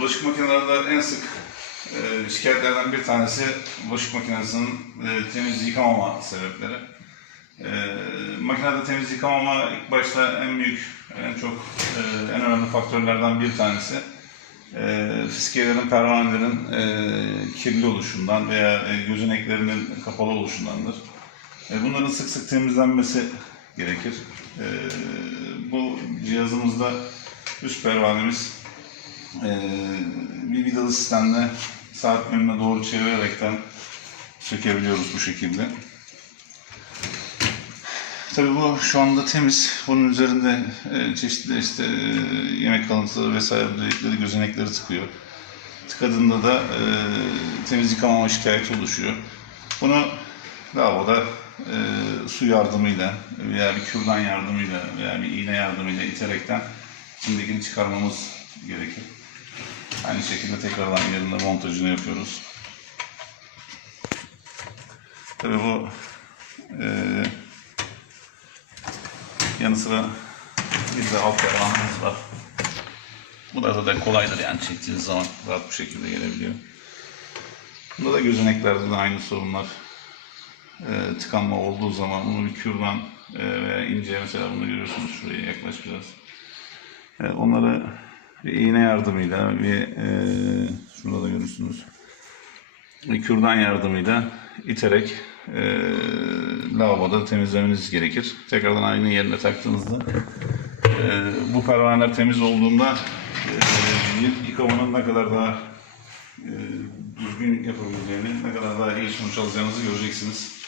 Bulaşık makinelerinde en sık e, şikayetlerden bir tanesi bulaşık makinesinin e, temiz yıkamama sebepleri. E, makinede temiz yıkamama ilk başta en büyük, en çok, e, en önemli faktörlerden bir tanesi. E, fiskiyelerin, pervanelerin e, kirli oluşundan veya e, gözeneklerinin kapalı oluşundandır. E, bunların sık sık temizlenmesi gerekir. E, bu cihazımızda üst pervanemiz bir vidalı sistemle saat yönüne doğru çevirerekten sökebiliyoruz bu şekilde. Tabii bu şu anda temiz. Bunun üzerinde e, çeşitli işte e, yemek kalıntıları vesaire dedikleri gözenekleri tıkıyor. Tıkadığında da e, temiz yıkamama şikayeti oluşuyor. Bunu lavaboda e, su yardımıyla veya bir kürdan yardımıyla veya bir iğne yardımıyla iterekten içindekini çıkarmamız gerekir. Aynı şekilde tekrardan yerinde montajını yapıyoruz. Tabii bu e, yanı sıra bir de alt pervanemiz var. Bu da zaten kolaydır yani çektiğiniz zaman rahat bir şekilde gelebiliyor. Bunda da gözeneklerde de aynı sorunlar e, tıkanma olduğu zaman bunu bir kürdan e, veya ince mesela bunu görüyorsunuz şuraya yaklaş biraz. E, onları bir iğne yardımıyla bir e, şurada da görürsünüz bir kürdan yardımıyla iterek e, lavaboda temizlemeniz gerekir. Tekrardan aynı yerine taktığınızda e, bu pervaneler temiz olduğunda e, yıkamanın ne kadar daha e, düzgün yapabileceğini, ne kadar daha iyi sonuç alacağınızı göreceksiniz.